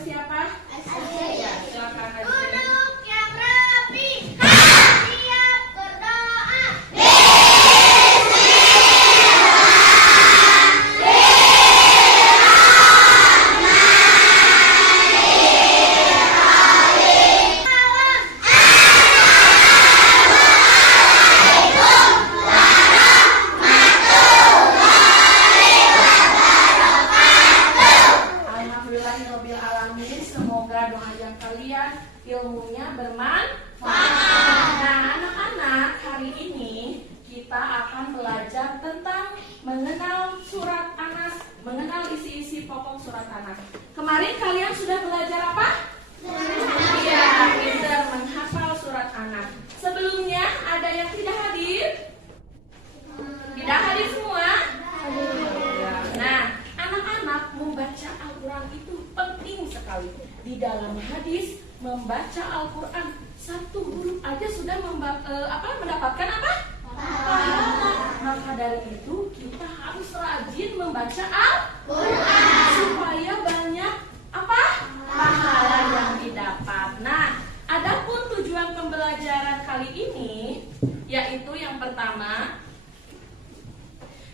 siapa? Ya, silakan adik. Duduk yang rapi. Siap berdoa. Alhamdulillahirobbilalamin. Semoga doa yang kalian ilmunya bermanfaat. Nah, anak-anak, hari ini kita akan belajar tentang mengenal surat Anas, mengenal isi-isi pokok surat Anas. Kemarin kalian sudah belajar apa? Iya, pintar menghafal surat Anas. Sebelumnya ada yang tidak hadir? Tidak hadir semua? Nah, anak-anak membaca Al-Quran itu penting sekali. Di dalam hadis membaca Al-Quran satu huruf aja sudah mendapatkan apa? Pahala. Maka dari itu kita harus rajin membaca Al-Quran supaya banyak apa? Pahala yang didapat. Nah, adapun tujuan pembelajaran kali ini yaitu yang pertama,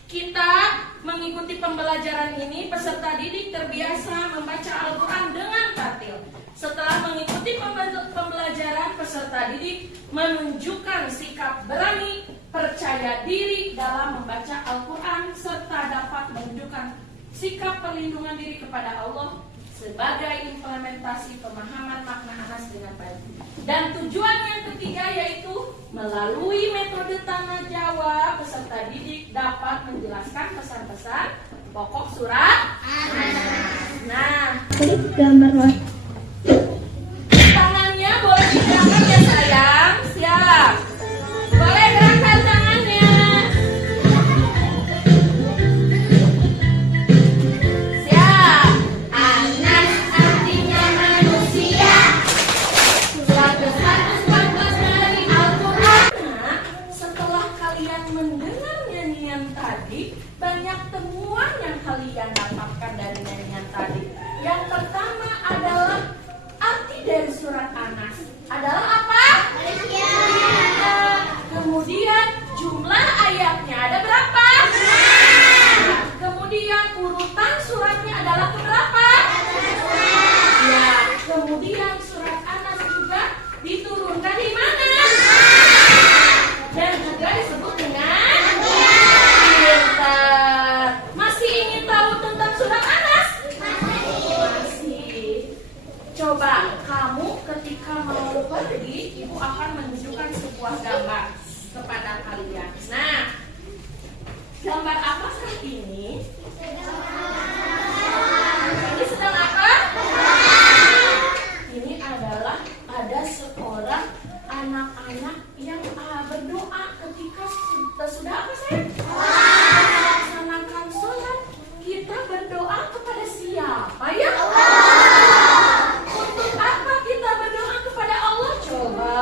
kita mengikuti pembelajaran ini, peserta didik terbiasa membaca Al-Quran dengan tartil. Setelah mengikuti pembelajaran, peserta didik menunjukkan sikap berani, percaya diri dalam membaca Al-Quran, serta dapat menunjukkan sikap perlindungan diri kepada Allah sebagai implementasi pemahaman makna Anas dengan baik. Dan tujuan yang ketiga yaitu melalui metode tanya jawab, peserta didik dapat menjelaskan pesan-pesan pokok surat Anas. Nah, Gambar tangannya boleh digerakkan ya sayang. Siap. Boleh gerakkan tangannya. Siap. Anas artinya manusia. Surat ke-114 dari Al-Quran. Nah, setelah kalian mendengar nyanyian tadi, banyak temuan yang kalian dapatkan dari nyanyian tadi. Yang pertama adalah arti dari surat Anas adalah apa? Manusia. Kemudian jumlah ayatnya ada berapa? Kemudian urutan suratnya adalah keberapa? Ya, kemudian surat Anas juga diturunkan di mana? Dan juga disebut dengan pintar. Masih ingin tahu tentang surat Anas? Masih. Coba kamu ketika mau pergi, ibu akan menunjukkan sebuah gambar kepada kalian. Nah, gambar apakah ini? Ini sedang apa? Ini adalah ada seorang anak-anak yang berdoa ketika sudah apa sayang? Melaksanakan sholat. Kita berdoa kepada siapa ya? Untuk apa kita berdoa kepada Allah? Coba.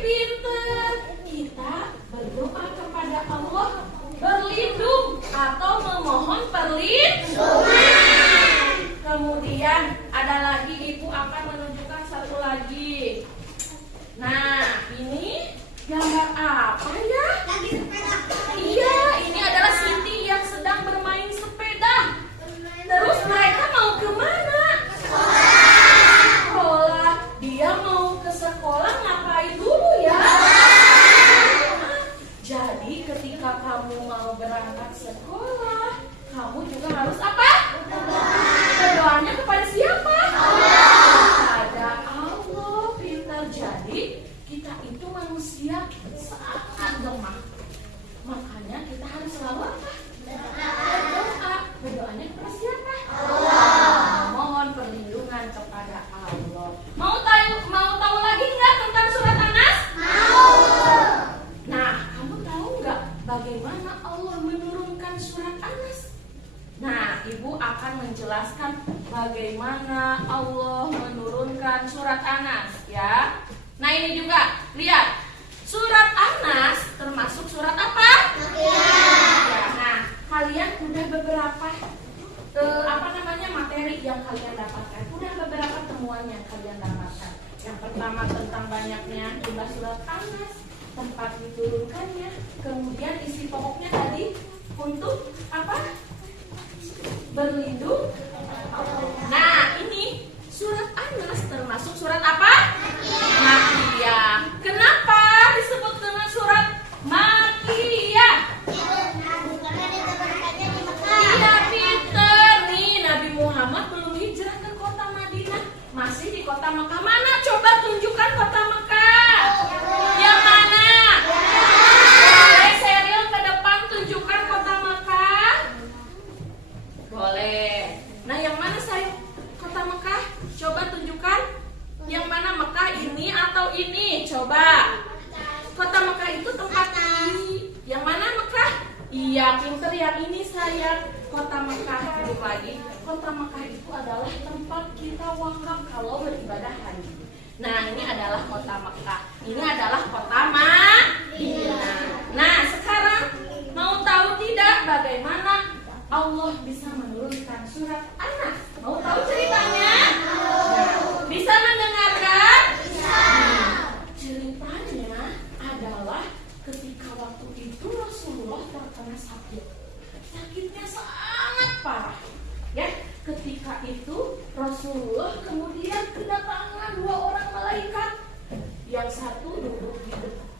Pinter. Kita berdoa kepada Allah berlindung atau memohon perlindungan. Kemudian ada lagi, ibu akan menunjukkan satu lagi. Nah, ini gambar apa ya? Iya, ini adalah Siti yang sedang bermain sepeda. Terus mereka mau kemana? Sekolah. Dia mau ke sekolah ngapain dulu ya? Jadi ketika kamu mau berangkat sekolah, kamu juga harus apa? Berdoanya kepada siapa? Kepada Allah. Pintar. Jadi kita itu manusia sangat lemah. Makanya kita harus selalu apa? Berdoa. Berdoanya kepada siapa? Allah. Mohon perlindungan kepada Allah. Mau tahu lagi nggak tentang surat Anas? Mau. Nah, kamu tahu nggak bagaimana Allah menurunkan surat Anas? Nah, ibu akan menjelaskan bagaimana Allah menurunkan surat Anas ya. Nah, ini juga lihat. Surat Anas termasuk surat apa? Ya, nah, kalian udah beberapa yang kalian dapatkan? Udah beberapa temuan yang kalian dapatkan. Yang pertama tentang banyaknya jumlah surat Anas, tempat diturunkannya, kemudian isi pokoknya tadi untuk apa? Berlindung. Nah, ini surat Anas termasuk surat apa? Makiyah. Kenapa disebut dengan surat Makiyah? Iya, pinter nih. Nabi Muhammad belum hijrah ke kota Madinah, masih di kota Mekah. Mana? Coba tunjukkan kota Mekah. Yang mana? Boleh serial ke depan tunjukkan kota Mekah. Boleh. Nah, yang mana saya? Kota Mekah. Coba tunjukkan. Yang mana Mekah, ini atau ini? Coba. Kota Mekah itu tempat ini. Yang mana Mekah? Iya, pinter yang ini sayang. Kota Mekah, duduk lagi. Kota Mekah itu adalah tempat kita wakaf kalau beribadah haji. Nah, ini adalah kota Mekah. Ini adalah kota Madinah. Nah, sekarang mau tahu tidak bagaimana Allah bisa menurunkan surat Anas? Mau tahu ceritanya? Nah, bisa mendengarkan? Bisa. Ceritanya adalah ketika waktu itu Rasulullah terkena sakit. Sakitnya sangat parah. Ya, ketika itu Rasulullah kemudian kedatangan 2 orang malaikat. Yang satu duduk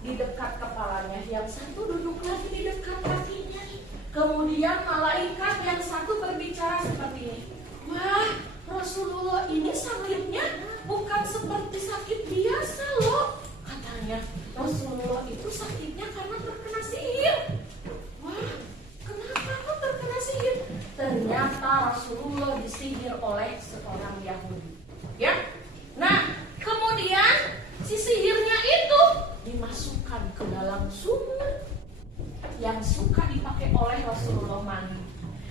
di dekat kepalanya, yang satu duduk lagi di dekat kakinya. Kemudian malaikat yang satu berbicara seperti ini. Wah, Rasulullah ini sakitnya bukan seperti sakit biasa loh. Katanya Rasulullah itu sakitnya karena terkena sihir. Wah, kenapa kok terkena sihir? Ternyata Rasulullah disihir oleh seorang Yahudi. Ya, nah kemudian si sihirnya itu dimasukkan ke dalam sumur yang suka dipakai oleh Rasulullah mandi,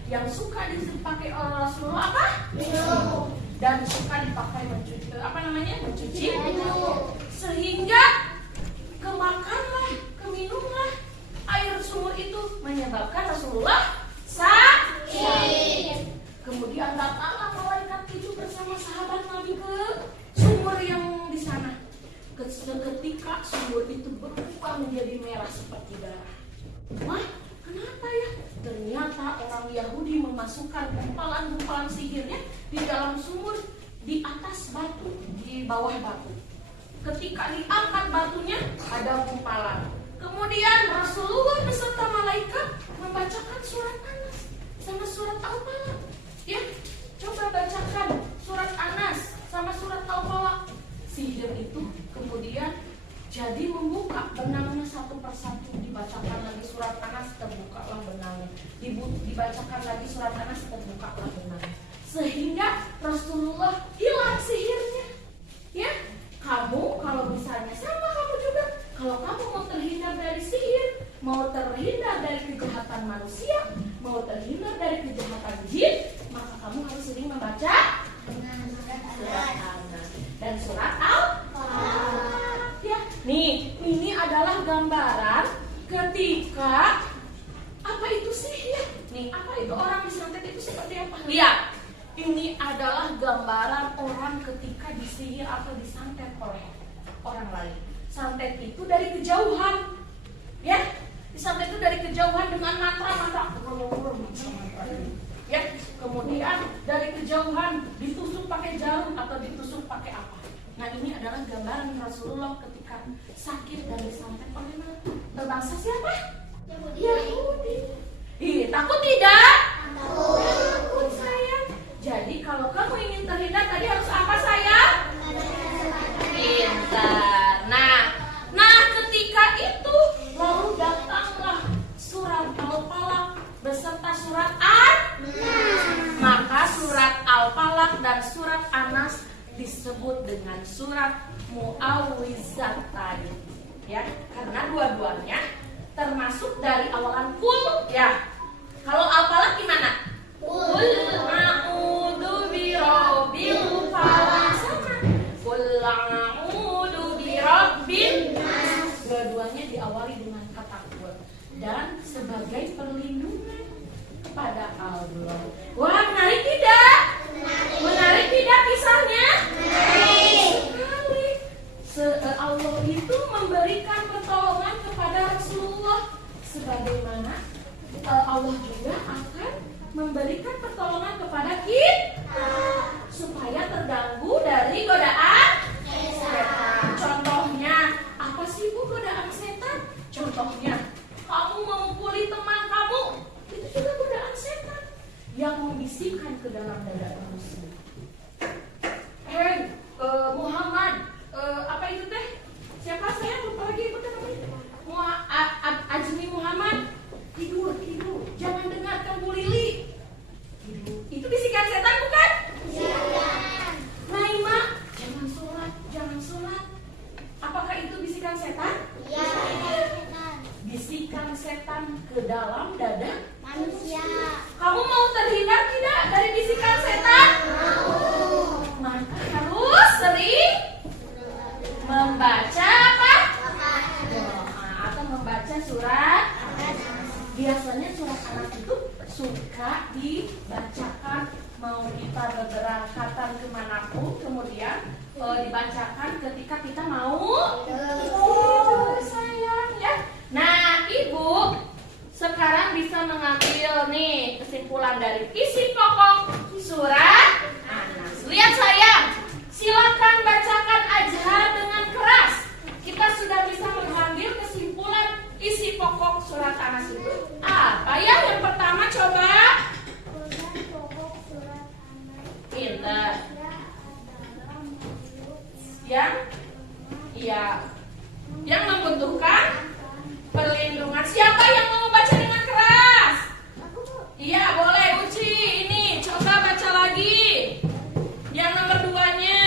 yang suka dipakai oleh Rasulullah apa? Minum. Dan suka dipakai mencuci sehingga kemakanlah, keminumlah air sumur itu menyebabkan Rasulullah sakit. Kemudian datanglah malaikat itu bersama sahabat Nabi ke sumur yang di sana. Ketika sumur itu berubah menjadi merah seperti darah. Wah, kenapa ya? Ternyata orang Yahudi memasukkan gumpalan-gumpalan sihirnya di dalam sumur, di atas batu, di bawah batu. Ketika diangkat batunya, ada gumpalan. Kemudian Rasulullah beserta malaikat membacakan surat Anas sama surat Al-Falaq. Ya, coba bacakan surat Anas sama surat Al-Falaq. Sihir itu kemudian jadi membuka benangnya satu persatu. Dibacakan lagi surat Anas, terbukalah benangnya. Dibacakan lagi surat Anas, terbukalah benangnya. Sehingga Rasulullah hilang sihirnya. Ya, kamu kalau misalnya sama kamu juga, kalau kamu mau terhindar dari sihir, mau terhindar dari kejahatan manusia, mau terhindar dari kejahatan jin, maka kamu harus sering membaca surat Anas dan surat Al-Falaq. Ya, nih, ini adalah gambaran ketika apa itu sihir. Nih, apa itu orang disantet itu seperti apa? Lihat, ini adalah gambaran orang ketika disihir atau disantet oleh orang lain. Santet itu dari kejauhan, ya. Disantet itu dari kejauhan dengan mantra-mantra. Ya, kemudian dari kejauhan ditusuk pakai jarum atau ditusuk pakai apa? Nah, ini adalah gambaran Rasulullah ketika sakit dan disantet oleh berbangsa siapa? Yahudi. Takut tidak? Takut sayang. Jadi kalau kamu ingin terhindar tadi harus apa sayang? Pintar. Nah ketika itu lalu datanglah surat Al-Falaq beserta surat Anas. Maka surat Al-Falaq dan surat Anas disebut dengan surat Mu'awwizatain. Ya, karena dua-duanya termasuk dari awalan kul. Ya, kalau Al-Falaq gimana? Kul a'udzu birabbil falaq sama kul a'udzu birabbin nas. Dua-duanya diawali dengan kata kul dan sebagai perlindungan kepada Allah. Wah, menarik tidak? Menarik. ada manusia. Hei, Muhammad, apa itu teh? Siapa saya lupa lagi itu teh namanya. Azmi Muhammad. Tidur, jangan dengarkan Bu Lili. Itu bisikan setan bukan? Naima, jangan sholat. Apakah itu bisikan setan? Bisikan setan ke dalam dada Manusia. Kamu mau terhindar tidak dari bisikan setan? Mau. Maka harus sering membaca apa? Doa atau membaca surat. Biasanya surat anak itu suka dibacakan mau kita berberangkatan kemanapun, kemudian dibacakan ketika kita mau tidur, sayang ya. Nah, Ibu sekarang bisa mengambil nih kesimpulan dari isi pokok surat Anas. Lihat sayang, silakan bacakan aja dengan keras. Kita sudah bisa mengambil kesimpulan isi pokok surat Anas itu apa ya? Yang pertama coba. Pokok surat Anas. Pinter. Yang membutuhkan perlindungan. Siapa yang mau baca dengan keras? Iya, boleh Uci. Ini coba baca lagi. Yang nomor 2-nya.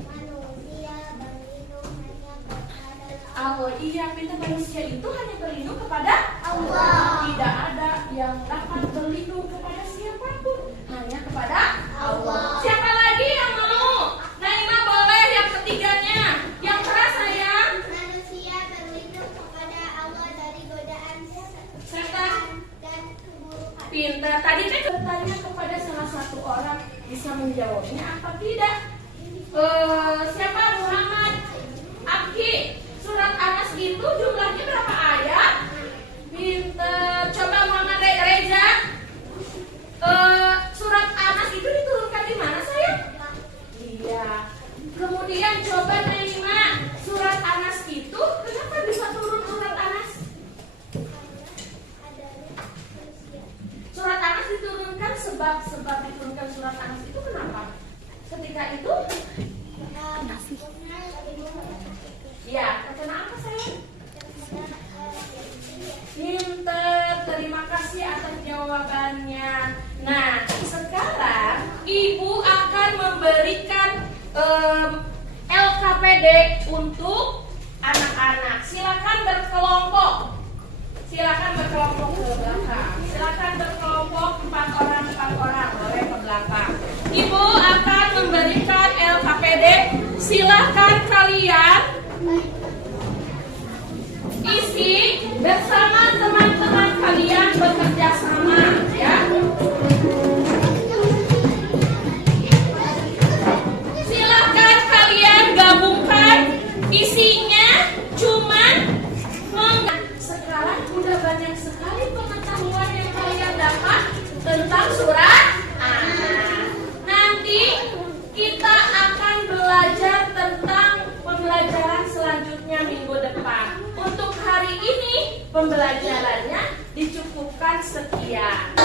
Manusia berlindung hanya kepada Oh iya, pintar. Manusia itu hanya berlindung kepada Allah. Tidak ada yang dapat berlindung kepada siapapun, hanya kepada Allah. Siapa lagi yang mau? Naima boleh yang ketiganya. Yang keras sayang. Manusia berlindung kepada Allah dari godaan Setan. dan keburukan. Pintar. Tadi saya bertanya kepada salah satu orang, bisa menjawabnya apa tidak? Siapa? Muhammad. Abki. Surat Anas itu jumlahnya berapa ayat? Pintar. Coba Muhammad Reza. Surat Anas itu diturunkan di mana sayang? Iya. Kemudian coba Naima, surat Anas itu kenapa bisa turun surat Anas? Surat Anas diturunkan sebab diturunkan surat Anas itu kenapa? Ketika itu ya, terkena apa sayang? Pinter, terima kasih atas jawabannya. Nah, sekarang Ibu akan memberikan LKPD untuk anak-anak. Silakan berkelompok. Silakan berkelompok ke belakang. Silakan berkelompok 4 orang, boleh ke belakang. Ibu akan memberikan LKPD. Silakan kalian isi bersama teman-teman kalian, bekerja sama ya. Silakan kalian gabungkan isinya, cuman sekarang udah banyak sekali pengetahuan yang kalian dapat tentang surat Anas. Nanti kita akan belajar tentang pembelajaran selanjutnya minggu depan. Untuk hari ini pembelajarannya dicukupkan sekian.